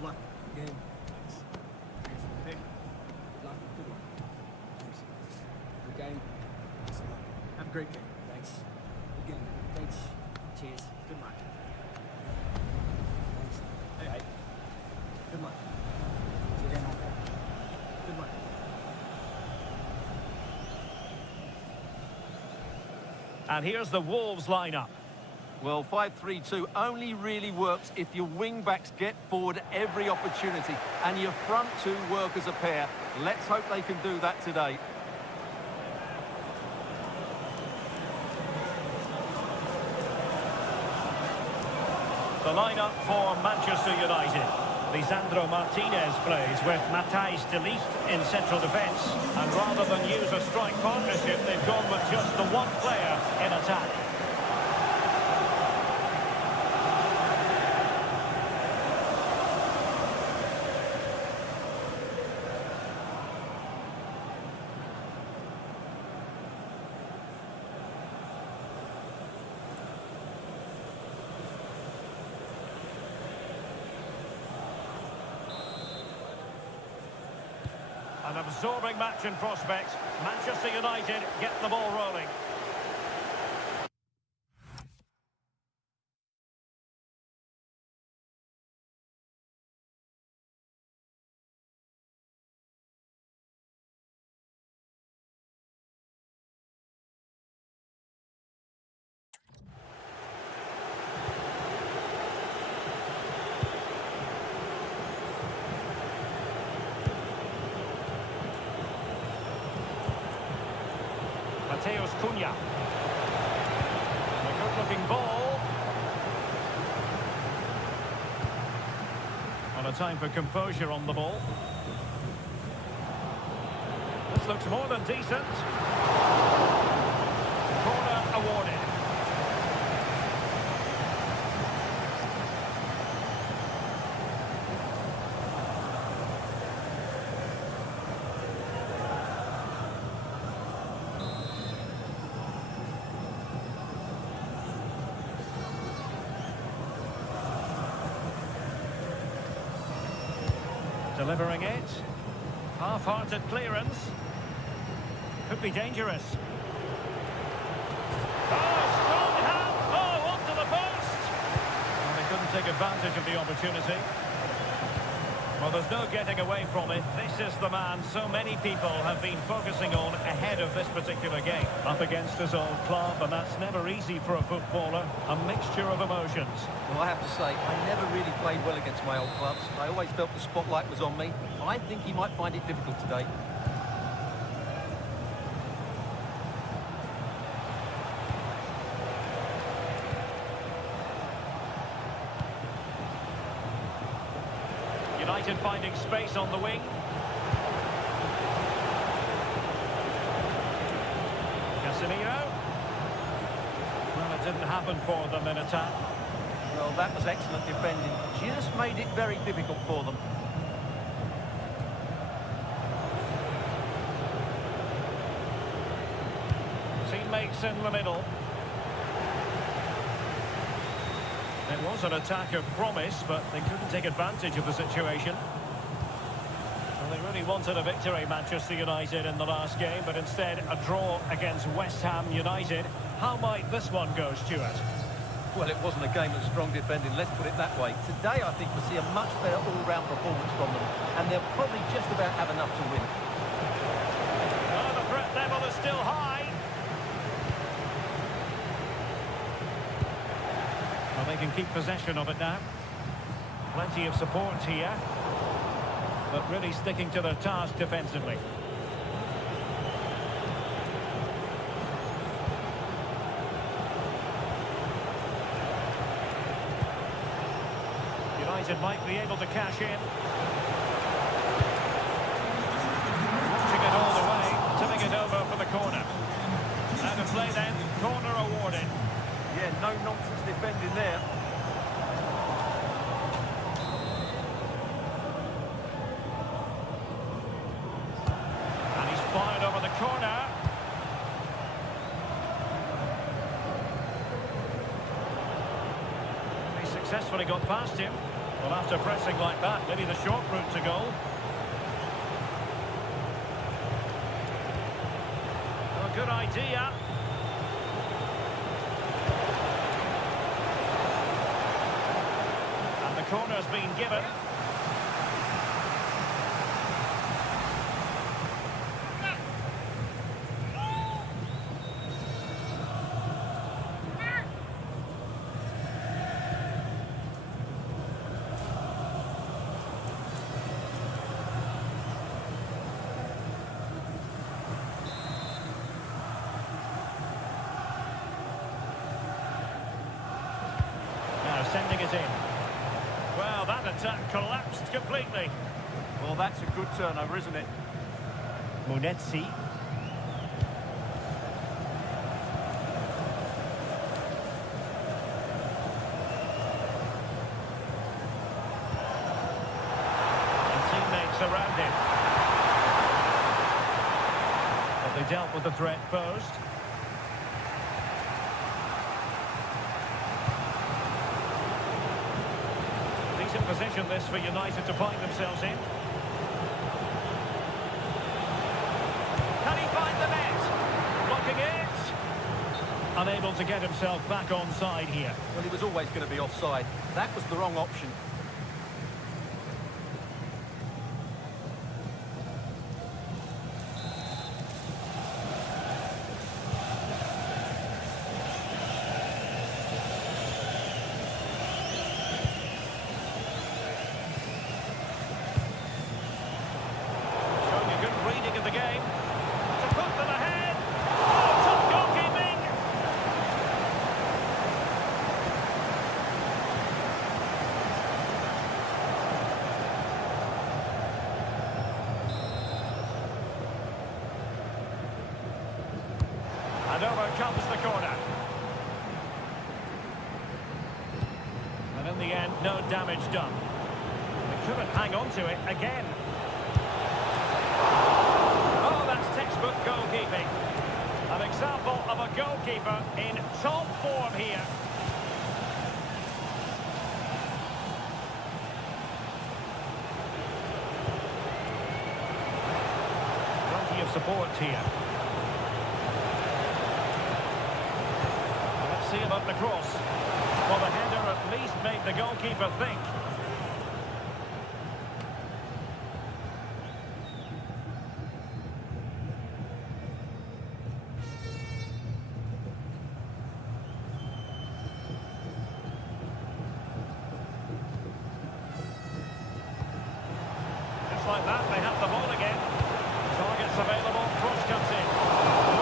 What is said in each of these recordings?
Good luck. Game. Thanks. Hey, Good luck. Good luck. Thanks. Good game. Thanks a lot. have a great game. Thanks. Good game. Thanks. Cheers. Good luck. Thanks. Hey. Bye. Good luck. See you then. Good luck. And here's the Wolves lineup. Well, 5-3-2 only really works if your wing-backs get forward at every opportunity and your front two work as a pair. Let's hope they can do that today. The lineup for Manchester United. Lisandro Martinez plays with Matthijs de Ligt in central defence. And rather than use a strike partnership, they've gone with just the one player in attack. An absorbing match in prospect. Manchester United get the ball rolling. Mateus Cunha. A good-looking ball. On a time for composure on the ball. This looks more than decent. Corner awarded. Delivering it. Half-hearted clearance. Could be dangerous. Oh, strong hand! Oh, onto the post! Well, they couldn't take advantage of the opportunity. Well, there's no getting away from it. This is the man so many people have been focusing on ahead of this particular game. Up against his old club, and that's never easy for a footballer. A mixture of emotions. Well, I have to say, I never really played well against my old clubs. I always felt the spotlight was on me. I think he might find it difficult today. United finding space on the wing. Casemiro. Well, it didn't happen for them in attack. Well, that was excellent defending. Just made it very difficult for them. Teammates in the middle. It was an attack of promise, but they couldn't take advantage of the situation. Well, they really wanted a victory, Manchester United, in the last game, but instead a draw against West Ham United. How might this one go, Stuart? Well, it wasn't a game of strong defending, let's put it that way. Today, I think we'll see a much better all-round performance from them, and they'll probably just about have enough to win. Oh, the threat level is still high. Well, they can keep possession of it now. Plenty of support here, but really sticking to their task defensively. United might be able to cash in. Watching it all the way, tipping it over for the corner. Out of play then, corner awarded. Yeah, no-nonsense defending there. And he's fired over the corner. He successfully got past him. Well, after pressing like that, maybe the short route to goal. A good idea. And the corner's been given. Sending it in. Well, that attack collapsed completely. Well, that's a good turnover, isn't it? Munetsi. And teammates around him. But they dealt with the threat posed. Decent position this for United to find themselves in. Can he find the net? Blocking it. Unable to get himself back onside here. Well, he was always going to be offside. That was the wrong option. And over comes the corner. And in the end, no damage done. They couldn't hang on to it again. Oh, that's textbook goalkeeping. An example of a goalkeeper in top form here. Plenty of support here. See about the cross. Well, the header at least made the goalkeeper think. Just like that, they have the ball again. Targets available, cross comes in.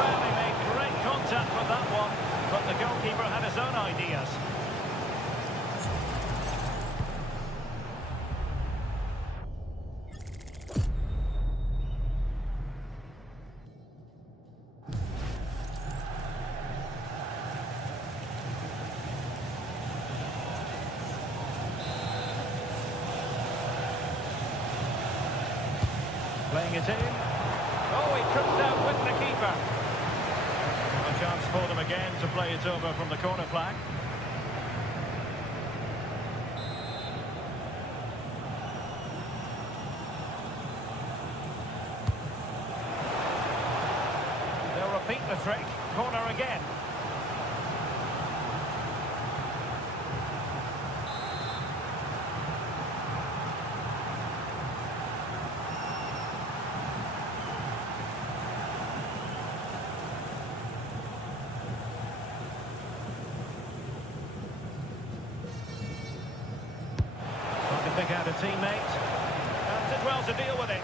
Well, they made great contact with that one. But the goalkeeper had his own ideas. Playing it in. Oh, he couldn't outwit the keeper. A chance for them again to play it over from the corner flag. They'll repeat the trick. Corner again. Pick out a teammate, and did well to deal with it.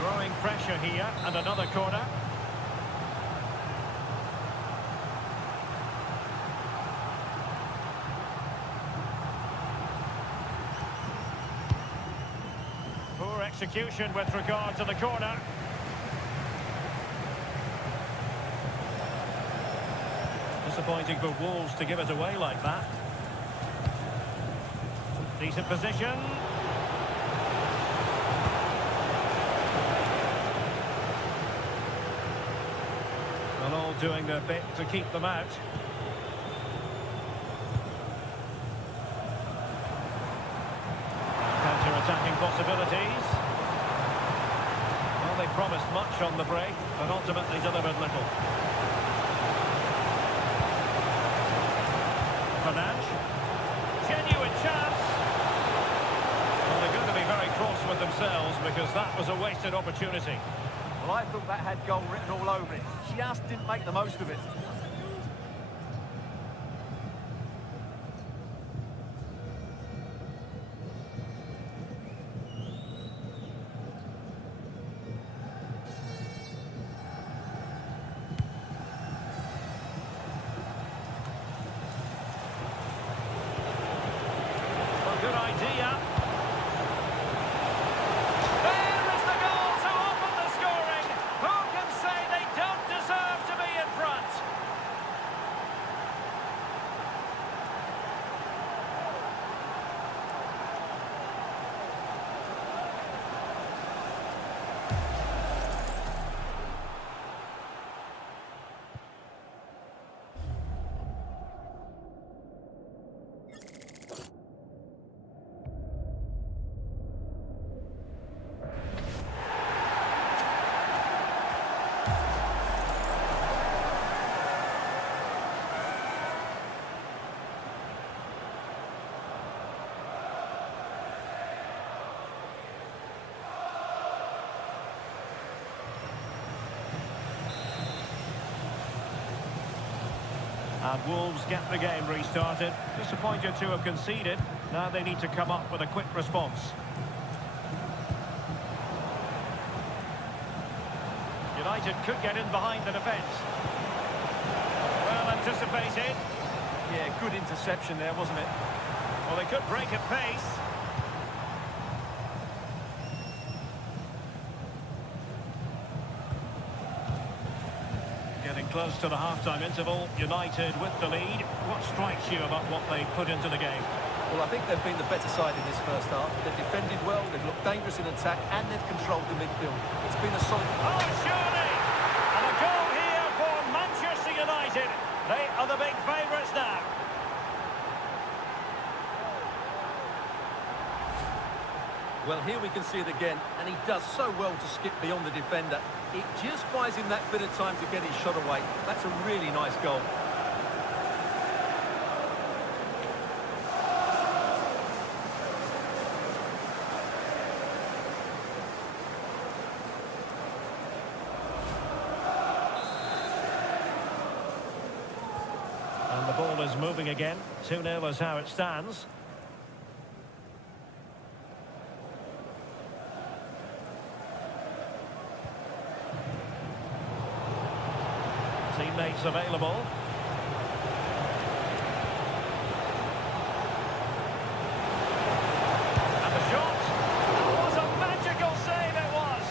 Growing pressure here, and another corner. Poor execution with regard to the corner. Disappointing for Wolves to give it away like that. Decent position. Well, all doing their bit to keep them out. possibilities. Well, they promised much on the break, but ultimately delivered little. Fernandes. Genuine chance. Well, they're going to be very cross with themselves because that was a wasted opportunity. Well, I thought that had goal written all over it. Just didn't make the most of it. Well, good idea. There is the goal to open the scoring. Who can say they don't deserve to be in front? And Wolves get the game restarted. Disappointed to have conceded. Now they need to come up with a quick response. United could get in behind the defence. Well anticipated. Yeah, good interception there, wasn't it? Well, they could break at pace. Getting close to the half-time interval. United with the lead. What strikes you about what they put into the game? Well, I think they've been the better side in this first half. They've defended well, they've looked dangerous in attack, and they've controlled the midfield. It's been a solid... Oh, surely! And a goal here for Manchester United. They are the big favourites now. Well, here we can see it again, and he does so well to skip beyond the defender. It just buys him that bit of time to get his shot away. That's a really nice goal. And the ball is moving again. 2-0 is how it stands. Teammates available. And the shot. What a magical save it was.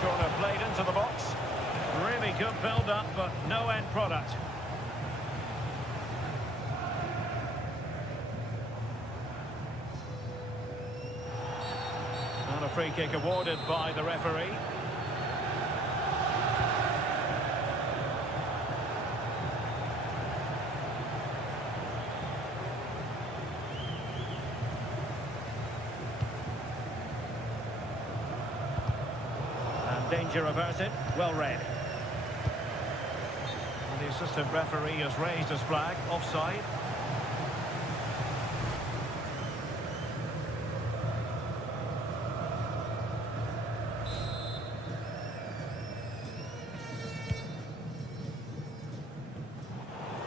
Corner played into the box. Really good build-up, but no end product. And a free kick awarded by the referee. Danger averted, well read. And the assistant referee has raised his flag, offside.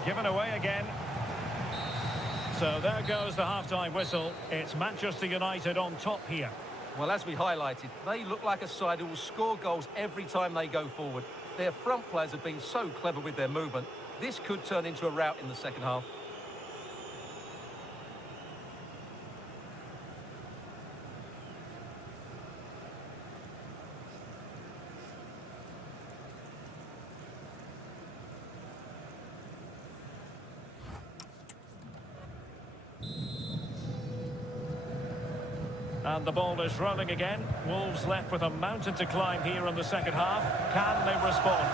Given away again. So there goes the half-time whistle. It's Manchester United on top here. Well, as we highlighted, they look like a side who will score goals every time they go forward. Their front players have been so clever with their movement. This could turn into a rout in the second half. And the ball is rolling again. Wolves left with a mountain to climb here in the second half. Can they respond?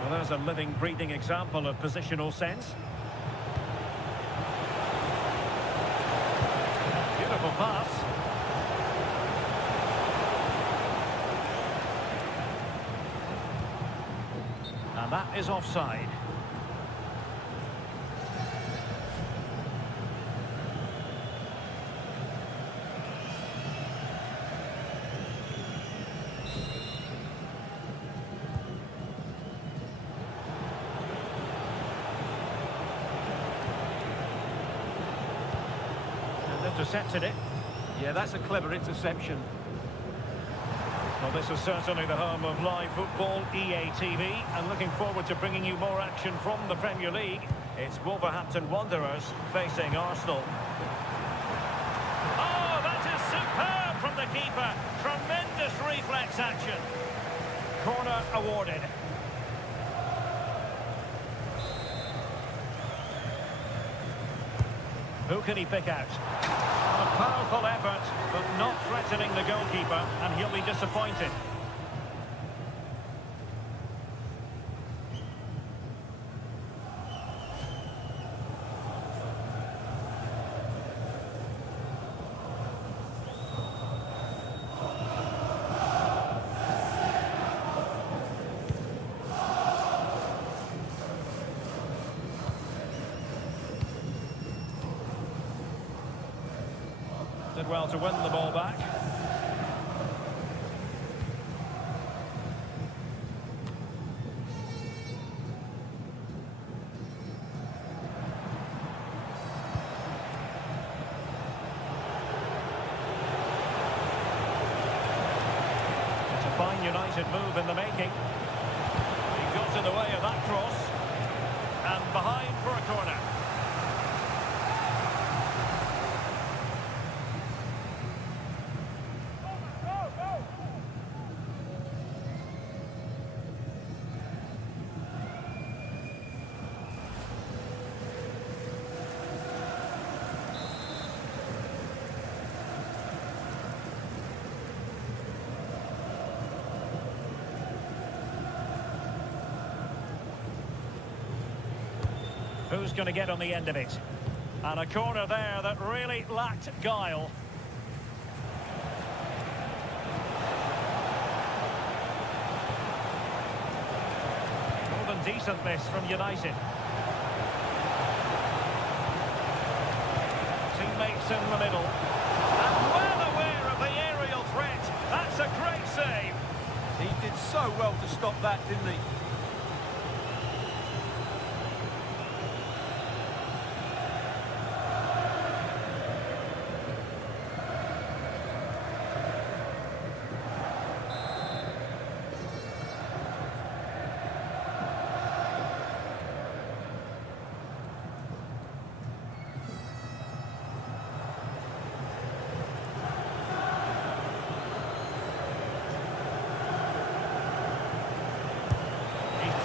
Well, there's a living, breathing example of positional sense. Beautiful pass. And that is offside. Intercepted it. Yeah, that's a clever interception. Well, this is certainly the home of live football, EA TV, and looking forward to bringing you more action from the Premier League. It's Wolverhampton Wanderers facing Arsenal. Oh, that is superb from the keeper. Tremendous reflex action. Corner awarded. Who can he pick out? A powerful effort, but not threatening the goalkeeper, and he'll be disappointed. Did well to win the ball back. It's a fine United move in the making. He got in the way of that cross. And behind for a corner. Who's going to get on the end of it? And a corner there that really lacked guile. More than decent miss from United. Teammates in the middle. And well aware of the aerial threat. That's a great save. He did so well to stop that, didn't he?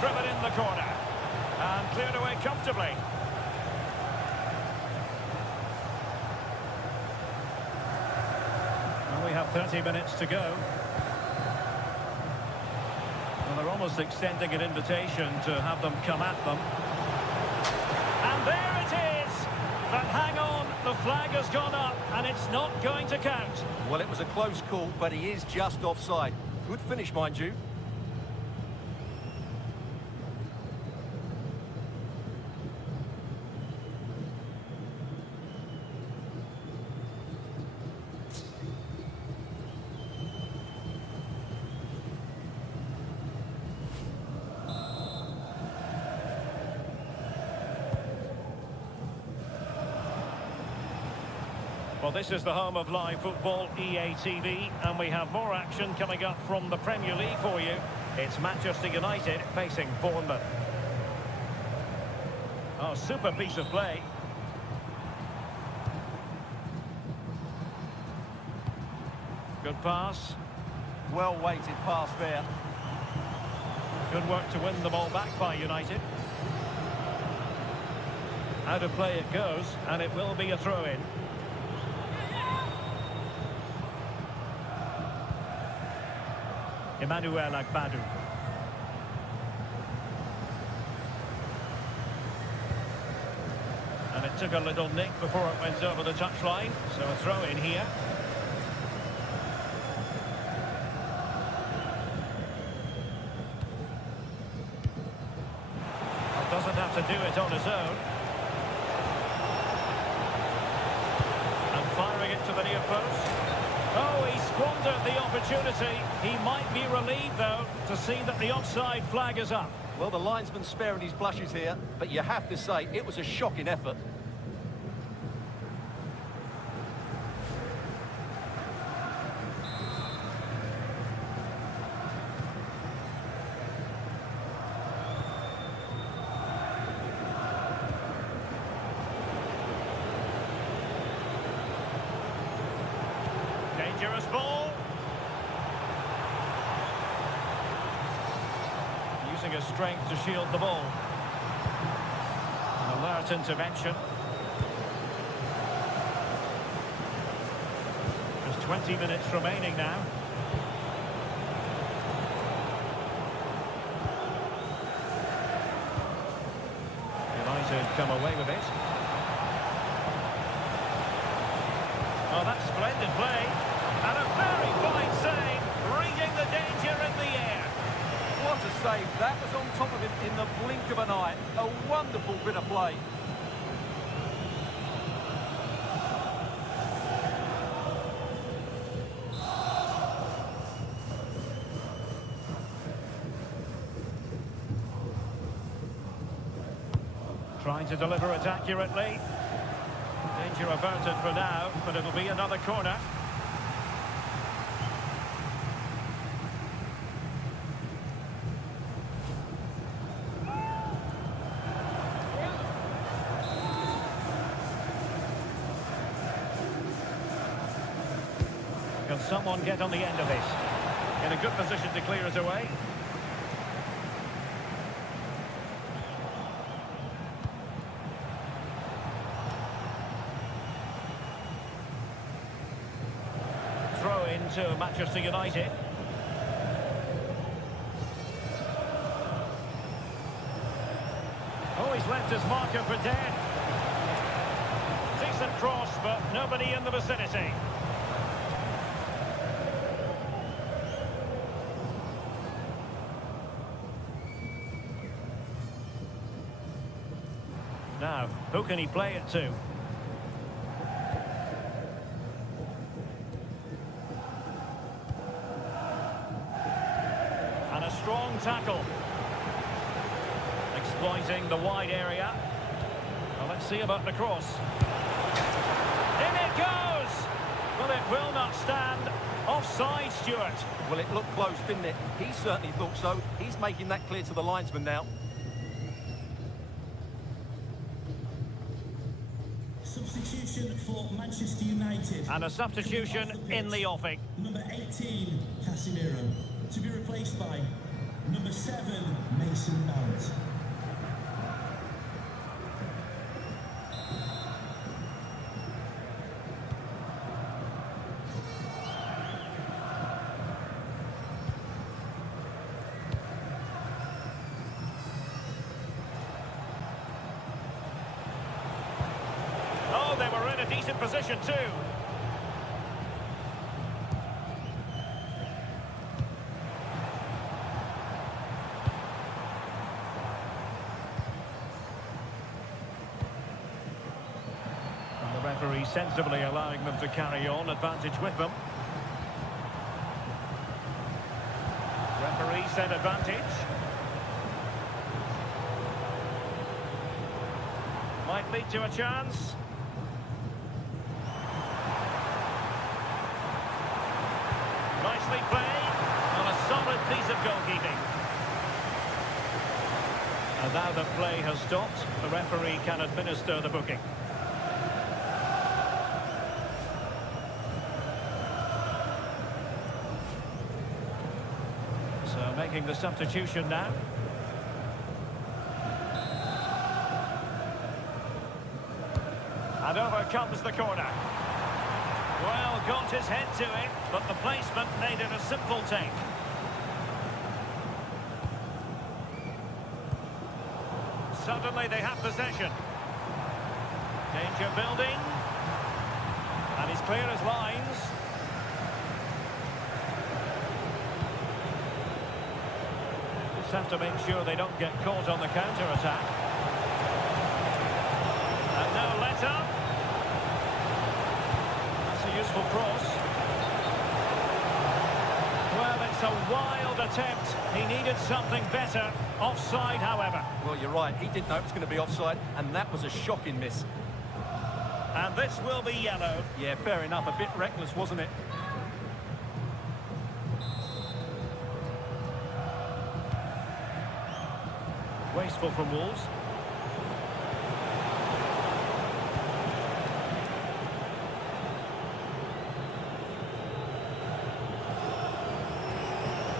Driven in the corner and cleared away comfortably. Well, we have 30 minutes to go. Well, they're almost extending an invitation to have them come at them. And there it is! But hang on, the flag has gone up and it's not going to count. Well, it was a close call, but he is just offside. Good finish, mind you. Well, this is the home of live football, EA TV, and we have more action coming up from the Premier League for you. It's Manchester United facing Bournemouth. Oh, super piece of play. Good pass. Well weighted pass there. Good work to win the ball back by United. Out of play it goes, and it will be a throw-in. Emmanuel Agbadou. And it took a little nick before it went over the touchline, so a throw-in here. Doesn't have to do it on his own. And firing it to the near post. Oh, he squandered the opportunity. He might be relieved, though, to see that the offside flag is up. Well, the linesman's sparing his blushes here, but you have to say it was a shocking effort. Dangerous ball. Using his strength to shield the ball. An alert intervention. Just 20 minutes remaining now. United come away with it. Oh, that's splendid play. And a very fine save, reading the danger in the air. What a save. That was on top of him in the blink of an eye. A wonderful bit of play. Trying to deliver it accurately. Danger averted for now, but it'll be another corner. Can someone get on the end of this? In a good position to clear it away. Throw into Manchester United. Oh, he's left his marker for dead. Decent cross, but nobody in the vicinity. Now, who can he play it to? And a strong tackle. Exploiting the wide area. Well, let's see about the cross. In it goes! Well, it will not stand. Offside, Stuart. Well, it looked close, didn't it? He certainly thought so. He's making that clear to the linesman now. Substitution for Manchester United. And a substitution in the offing. Number 18, Casemiro. To be replaced by number 7, Mason Mount. Oh, they were in a decent position too. And the referee sensibly allowing them to carry on, advantage with them. Referee said advantage. Might lead to a chance. Nicely played, and a solid piece of goalkeeping. And now that play has stopped, the referee can administer the booking. So making the substitution now. And over comes the corner. Well, got his head to it, but the placement made it a simple take. Suddenly they have possession. Danger building. And he's clear as lines. Just have to make sure they don't get caught on the counter-attack. And no let-up. That's a useful cross. Well, it's a wild attempt. He needed something better. Offside, however. Well, you're right. He didn't know it was going to be offside, and that was a shocking miss. And this will be yellow. Yeah, fair enough. A bit reckless, wasn't it? Wasteful from Wolves.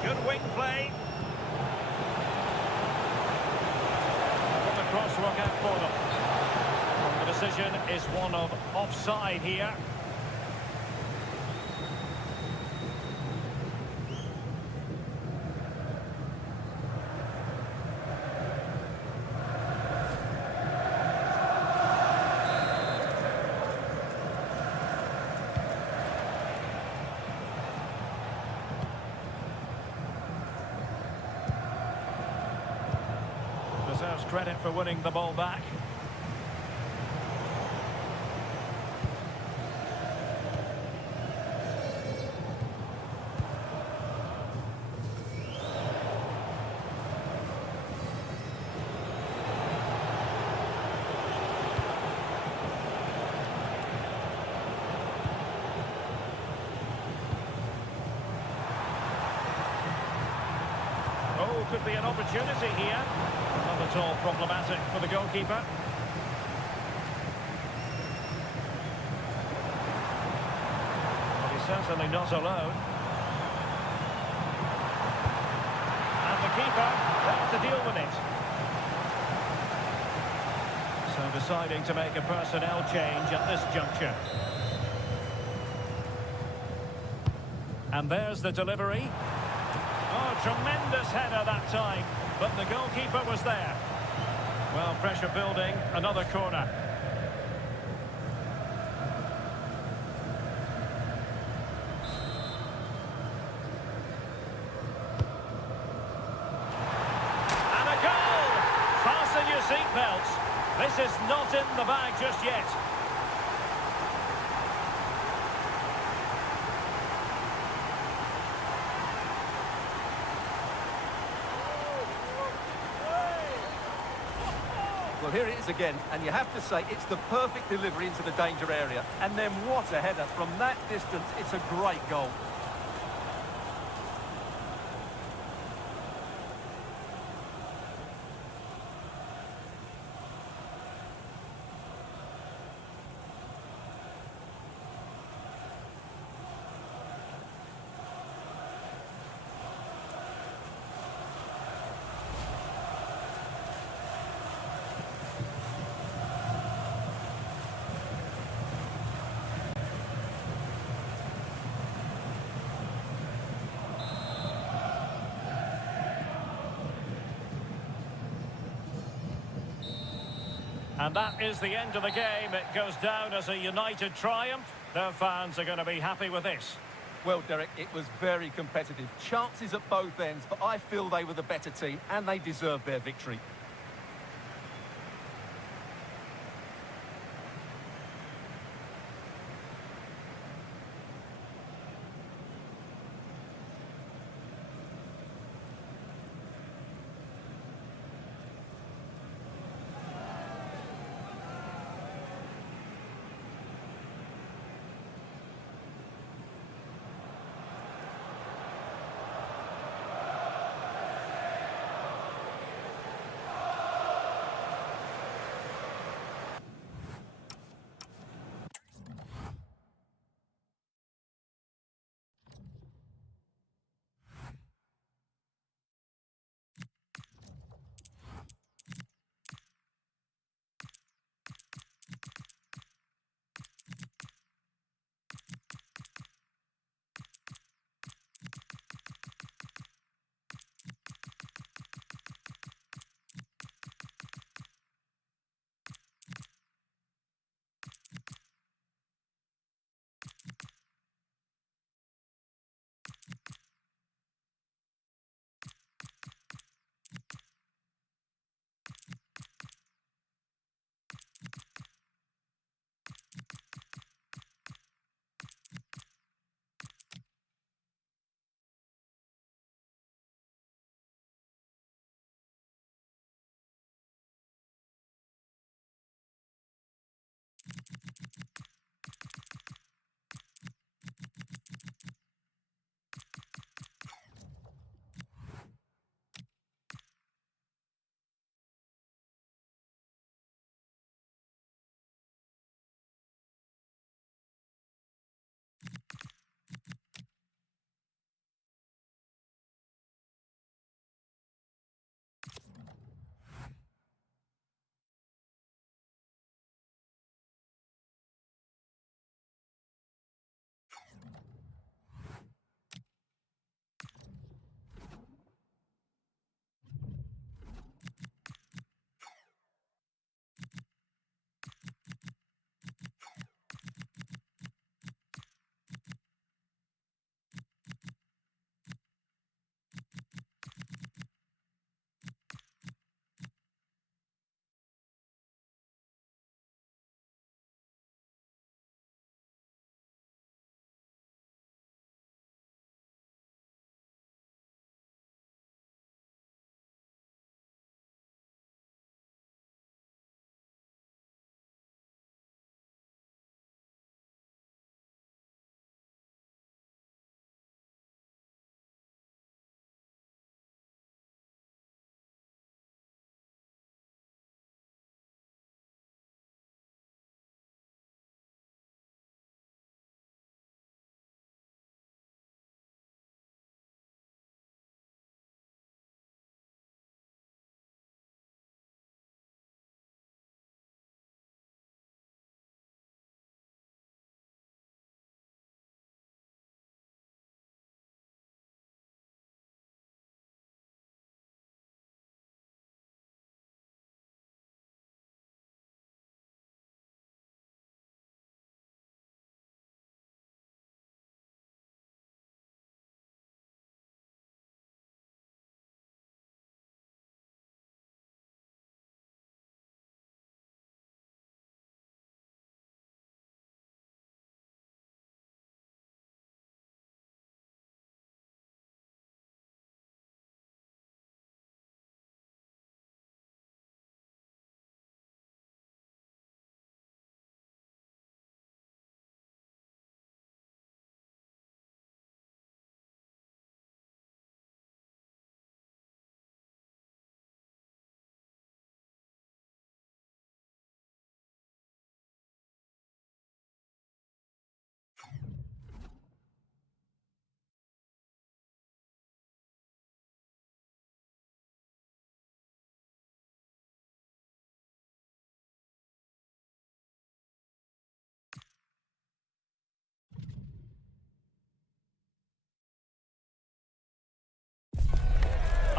Good wing play. Will the cross work out for them? The decision is one of offside here. Deserves credit for winning the ball back. Oh, could be an opportunity here. Not at all problematic for the goalkeeper. But he's certainly not alone. And the keeper there to deal with it. So deciding to make a personnel change at this juncture. And there's the delivery. Oh, tremendous header that time, but the goalkeeper was there. Well, pressure building, another corner. And a goal! Fasten your seatbelts. This is not in the bag just yet. Well, here it is again, and you have to say it's the perfect delivery into the danger area. And then what a header. From that distance, it's a great goal. And that is the end of the game. It goes down as a united triumph. Their fans are going to be happy with this. Well, Derek, it was very competitive. Chances at both ends, but I feel they were the better team, and they deserved their victory.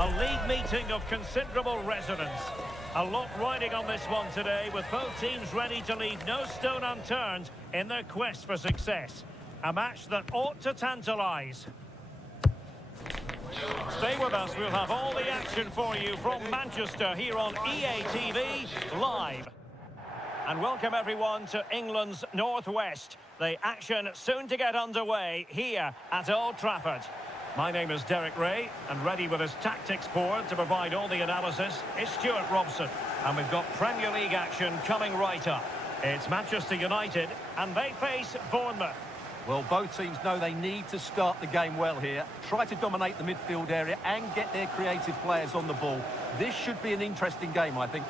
A league meeting of considerable resonance. A lot riding on this one today, with both teams ready to leave no stone unturned in their quest for success. A match that ought to tantalise. Stay with us, we'll have all the action for you from Manchester here on EA TV Live. And welcome everyone to England's Northwest. The action soon to get underway here at Old Trafford. My name is Derek Ray, and ready with his tactics board to provide all the analysis is Stuart Robson. And we've got Premier League action coming right up. It's Manchester United, and they face Bournemouth. Well, both teams know they need to start the game well here. Try to dominate the midfield area and get their creative players on the ball. This should be an interesting game, I think.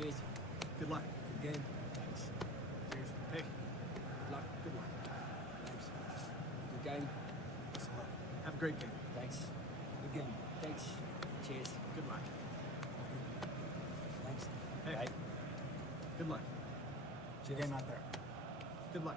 Cheers. Good luck. Good game. Thanks. Cheers. Pick. Good luck. Good luck. Thanks. Good game. Slow. Have a great game. Thanks. Good game. Thanks. Cheers. Good luck. Thanks. Hey. Right. Good luck. Good game out there. Good luck.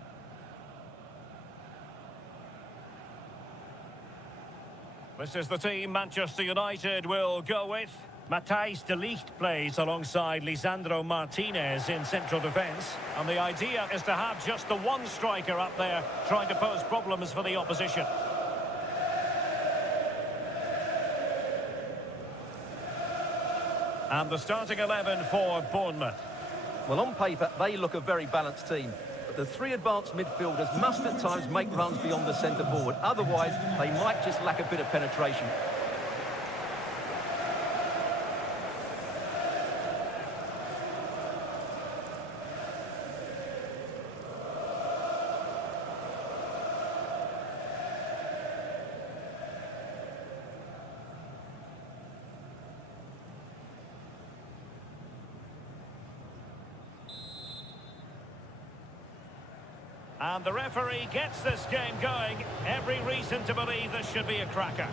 This is the team Manchester United will go with. Matthijs de Ligt plays alongside Lisandro Martinez in central defence. And the idea is to have just the one striker up there trying to pose problems for the opposition. And the starting 11 for Bournemouth. Well, on paper, they look a very balanced team. But the three advanced midfielders must at times make runs beyond the centre forward. Otherwise, they might just lack a bit of penetration. And the referee gets this game going. Every reason to believe this should be a cracker.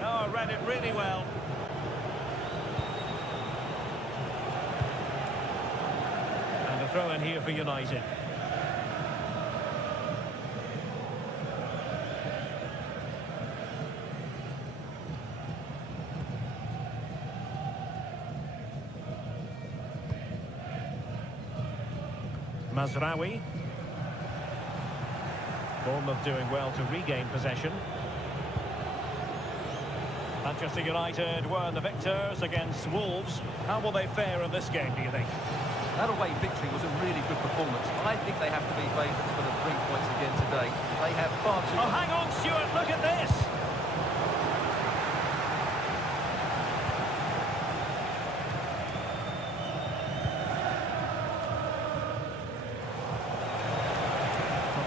Oh, read it really well. And a throw in here for United. Mazraoui. Bournemouth doing well to regain possession. Manchester United were the victors against Wolves. How will they fare in this game, do you think? That away victory was a really good performance. I think they have to be favourites for the 3 points again today. They have far too... Oh, hang on, Stuart, look at this!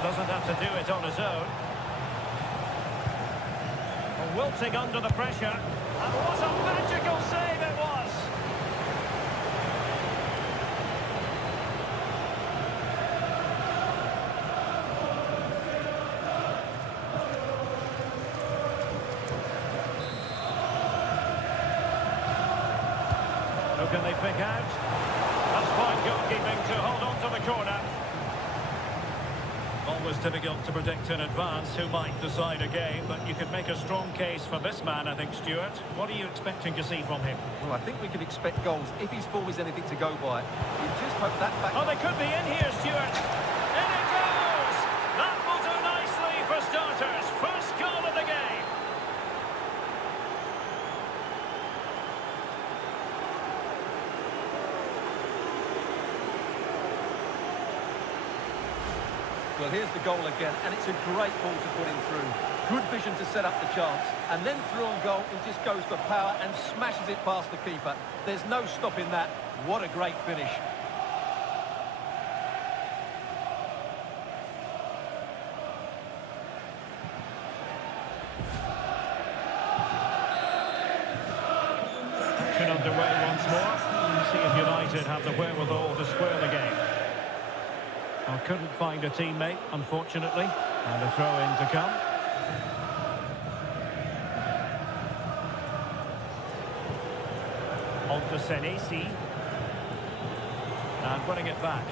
Doesn't have to do it on his own. Wilting under the pressure. And what a magical save it was! Who can they pick out? That's fine goalkeeping to hold on to the corner. Always difficult to predict in advance who might decide a game, but you could make a strong case for this man, I think, Stuart. What are you expecting to see from him? Well, I think we can expect goals if his form is anything to go by. You just hope that back... Oh, they could be in here, Stuart. In it goes! That will do nicely for starters. First goal of the game. Well, here's the goal again, and it's a great ball to put him through. Good vision to set up the chance. And then through on goal, he just goes for power and smashes it past the keeper. There's no stopping that. What a great finish. have the wherewithal to square the game. I couldn't find a teammate, unfortunately. And a throw-in to come. On to Senesi. And winning it back.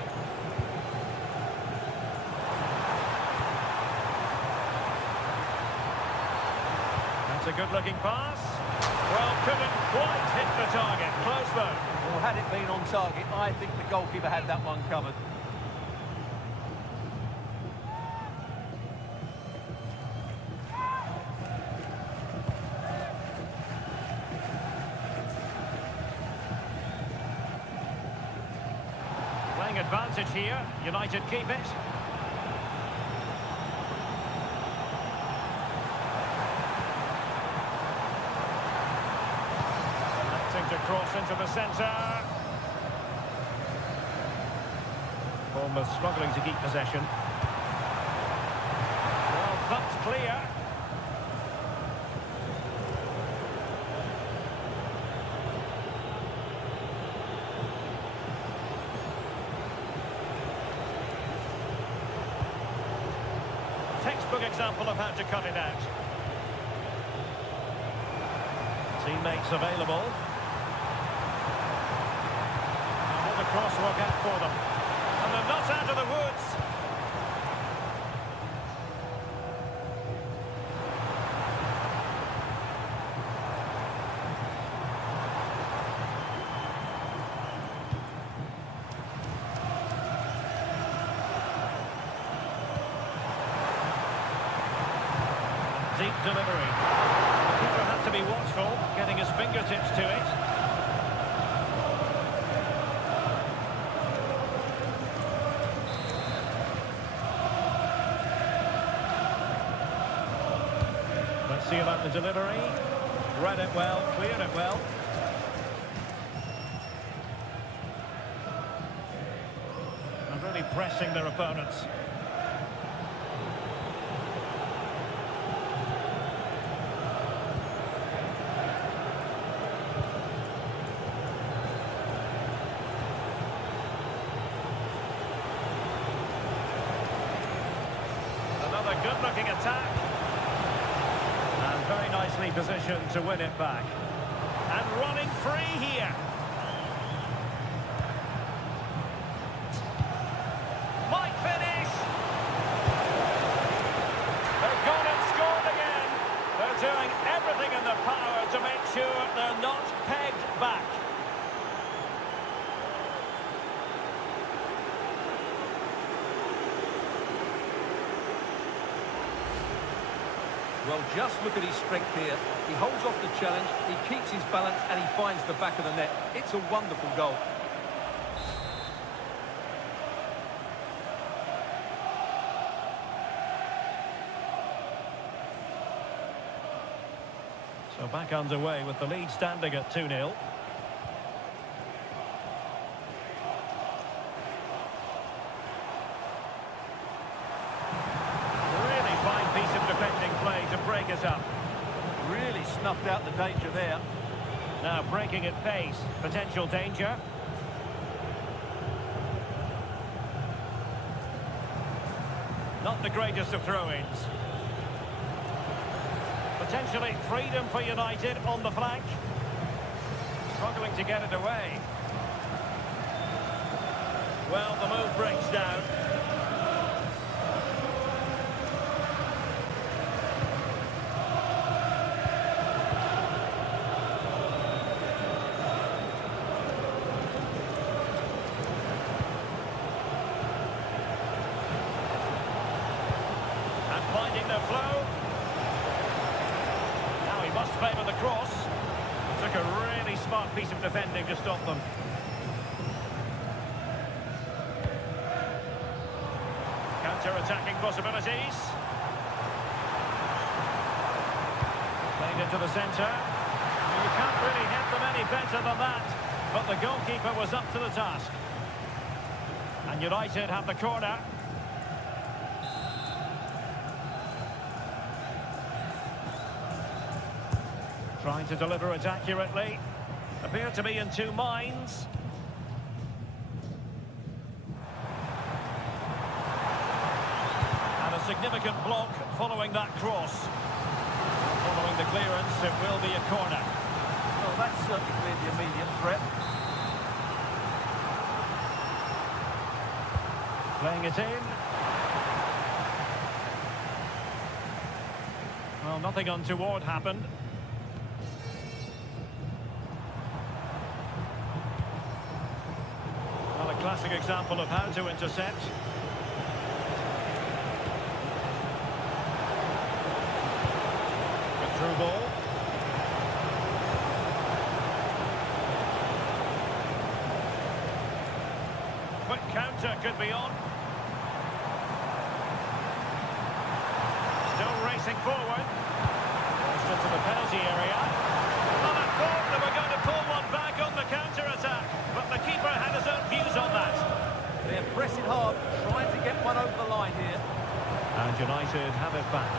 That's a good-looking pass. Well, couldn't quite hit the target. Close though. Well, had it been on target, I think the goalkeeper had that one covered. Playing advantage here. United keep it. To cross into the centre. Bournemouth struggling to keep possession. Well, thumped clear. Textbook example of how to cut it out. Teammates available. Cross work out for them. And they're not out of the woods. Deep delivery. The keeper had to be watchful, getting his fingertips to it. See about the delivery. Read it well, cleared it well. And really pressing their opponents. Another good-looking attack. Very nicely positioned to win it back. And running free here. Might finish. They've gone and scored again. They're doing everything in their power to make sure they're not pegged back. Well, just look at his strength here. He holds off the challenge, he keeps his balance, and he finds the back of the net. It's a wonderful goal. So back underway with the lead standing at 2-0. Break us up. Really snuffed out the danger there. Now breaking at pace. Potential danger. Not the greatest of throw-ins. Potentially freedom for United on the flank. Struggling to get it away. Well, the move breaks down. Finding their flow. Now he must favour the cross. Took a really smart piece of defending to stop them. Counter-attacking possibilities. Played into the centre. You can't really hit them any better than that. But the goalkeeper was up to the task. And United have the corner. Trying to deliver it accurately. Appear to be in two minds. significant block following that cross. Following the clearance, it will be a corner. Well, that's certainly cleared the immediate threat. Playing it in. Well, nothing untoward happened. Well, a classic example of how to intercept. A through ball. Quick counter could be on. Still racing forward. Just into the penalty area. Well, I thought they were going to pull one back on the counter-attack, but the keeper had his own views on that. They're pressing hard, trying to get one over the line here. And United have it back.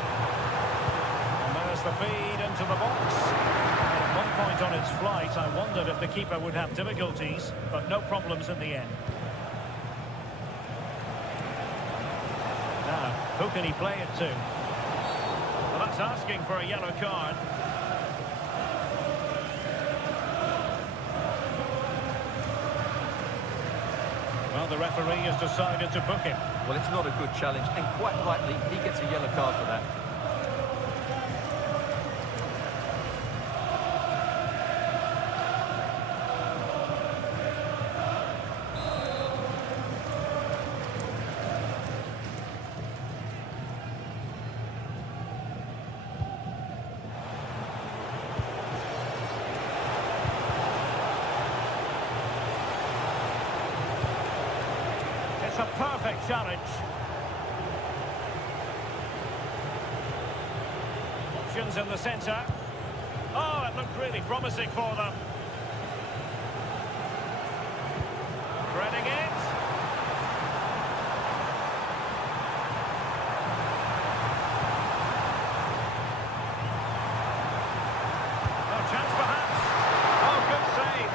And there's the feed into the box. At one point on its flight, I wondered if the keeper would have difficulties, but no problems in the end. Now, who can he play it to? Well, that's asking for a yellow card. Well, the referee has decided to book him. Well, it's not a good challenge, and quite rightly, he gets a yellow card for that. It's a perfect challenge. Options in the centre. Oh, it looked really promising for them. Threading it. No chance perhaps. Oh, good save.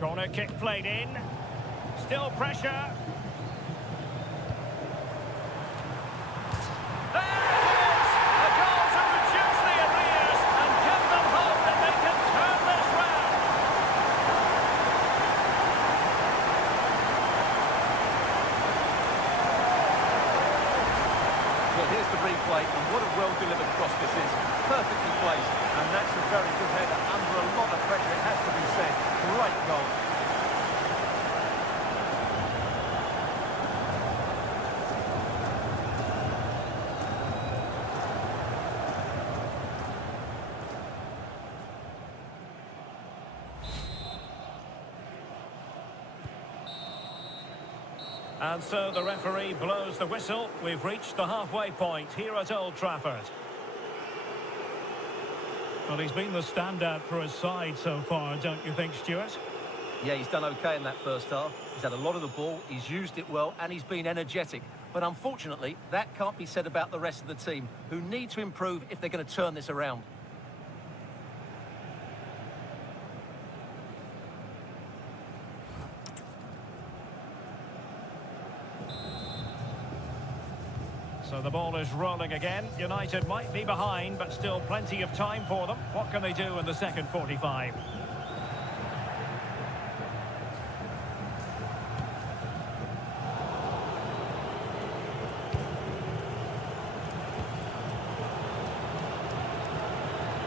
Corner kick played in. Still pressure. There it is! A goal to reduce the arrears and give them hope that they can turn this round. Well, here's the replay, and what a well-delivered cross this is. Perfectly placed, and that's a very good header under a lot of pressure, it has to be said. Great goal. And so the referee blows the whistle. We've reached the halfway point here at Old Trafford. Well, he's been the standout for his side so far, don't you think, Stuart? Yeah, he's done okay in that first half. He's had a lot of the ball, he's used it well, and he's been energetic. But unfortunately, that can't be said about the rest of the team, who need to improve if they're going to turn this around. So the ball is rolling again. United might be behind, but still plenty of time for them. What can they do in the second 45?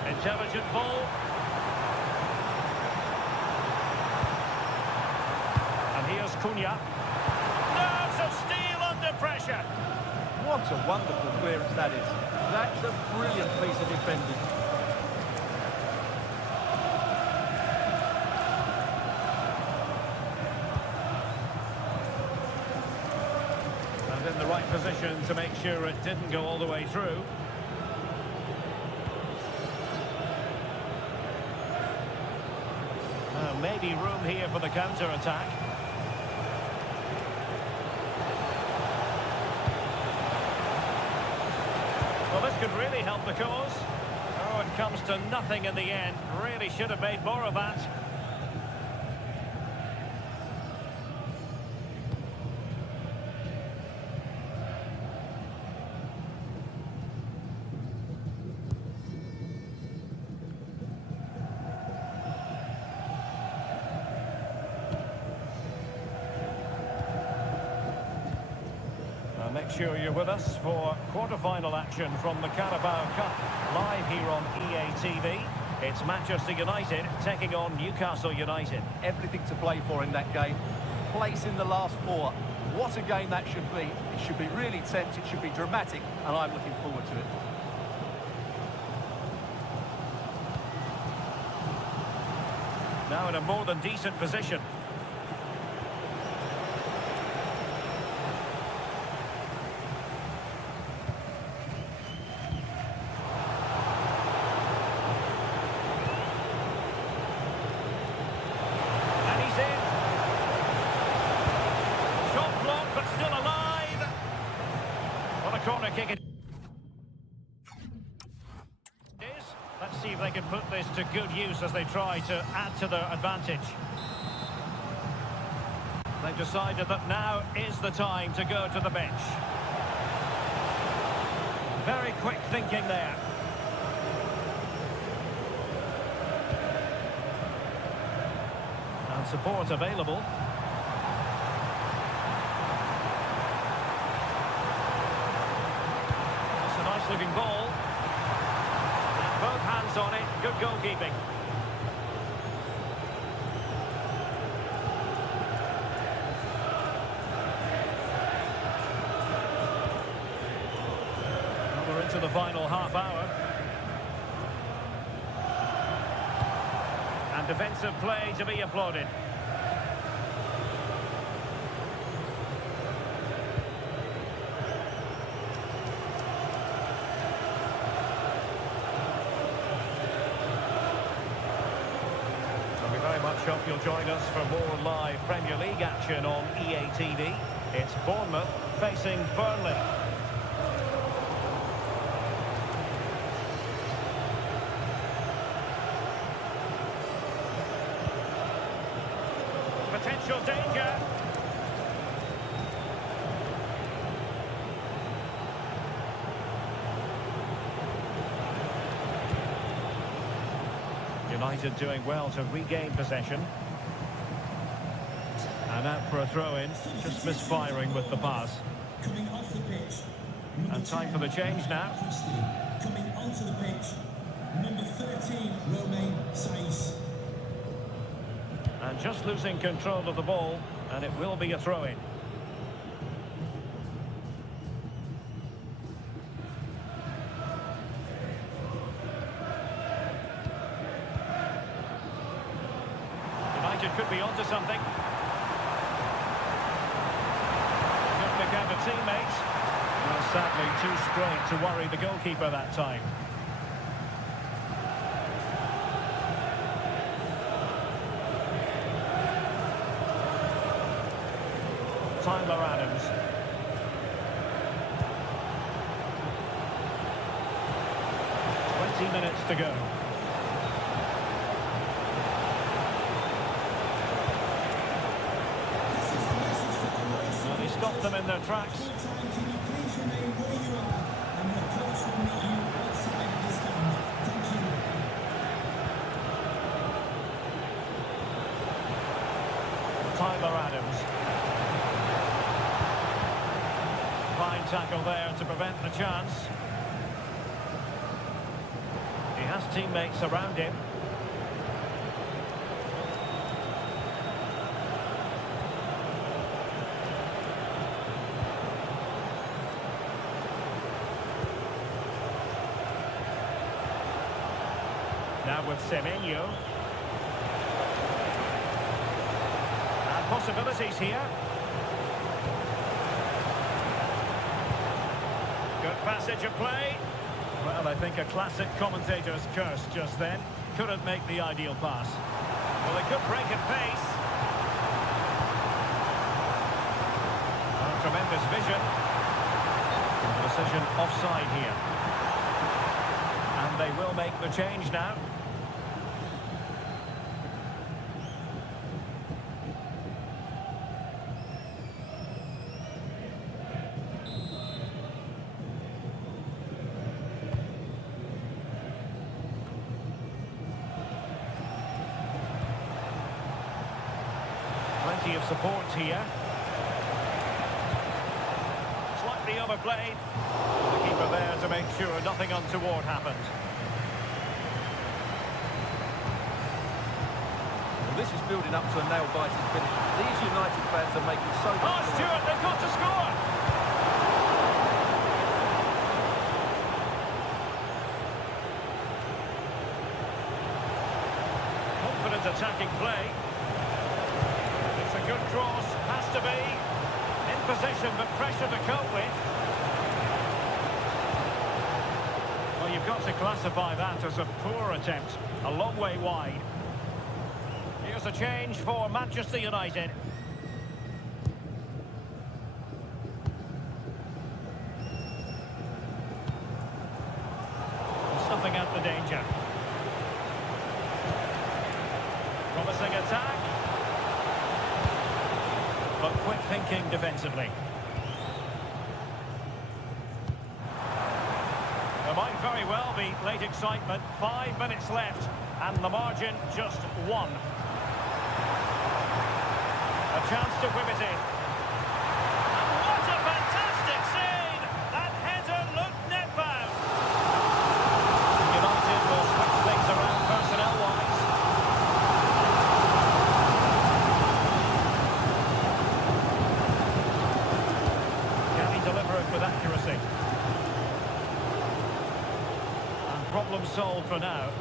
Intelligent ball. And here's Cunha. Nerves of steel under pressure. What a wonderful clearance that is. That's a brilliant piece of defending. And in the right position to make sure it didn't go all the way through. Maybe room here for the counter-attack. Well, this could really help the cause. Oh, it comes to nothing in the end. Really should have made more of that. Make sure you're with us for quarter-final action from the Carabao Cup, live here on EA TV. It's Manchester United taking on Newcastle United. Everything to play for in that game. Place in the last four. What a game that should be. It should be really tense, it should be dramatic, and I'm looking forward to it. Now in a more than decent position. Corner kick it is. Let's see if they can put this to good use as they try to add to their advantage. They've decided that now is the time to go to the bench. Very quick thinking there. And support available. Looking ball. And both hands on it. Good goalkeeping. Well, we're into the final half hour. And defensive play to be applauded. Hope you'll join us for more live Premier League action on EA TV. It's Bournemouth facing Burnley. Potential danger. United doing well to regain possession. And out for a throw-in, just misfiring with the pass. Coming off the pitch. And time for the change now. Coming onto the pitch, number 13, Romain Saiss. And just losing control of the ball, and it will be a throw-in. Could be onto something. Could pick out a teammate. Well, sadly, too straight to worry the goalkeeper that time. Tyler Adams. Minutes to go. Well, he stopped them in their tracks. Tyler Adams. Fine tackle there to prevent the chance. He has teammates around him. Now with Semenyo. And possibilities here. Good passage of play. Well, I think a classic commentator's curse just then. Couldn't make the ideal pass. Well, they could break at pace. Oh, tremendous vision. Decision offside here. they will make the change now. Plenty of support here. Slightly overplayed. The keeper there to make sure nothing untoward happened. Well, this is building up to a nail-biting finish. These United fans are making so much Oh, noise. Stuart, they've got to score! Confident attacking play. It's a good cross, has to be. In position, but pressure to cope with. Well, you've got to classify that as a poor attempt. A long way wide. Here's a change for Manchester United. Snuffing out the danger. Promising attack. But quick thinking defensively. There might very well be late excitement. 5 minutes left, and the margin just 1. A chance to whip it in. And what a fantastic save! That header looked net-bound. United will switch things around personnel-wise. Can he deliver it with accuracy? And problem solved for now.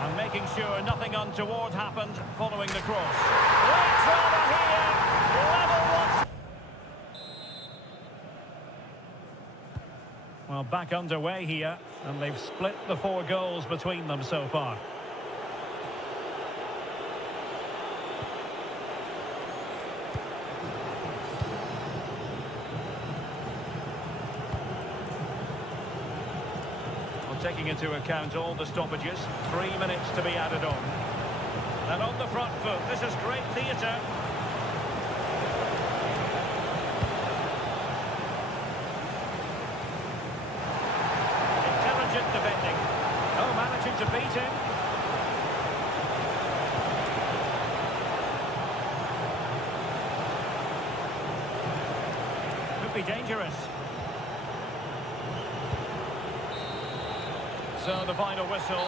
And making sure nothing untoward happened following the cross. Great drama here. Level 1. Well, back underway here, and they've split the 4 goals between them so far. Taking into account all the stoppages, 3 minutes to be added on. And on the front foot, this is great theatre. Intelligent defending. Oh, managing to beat him. Could be dangerous. So the final whistle.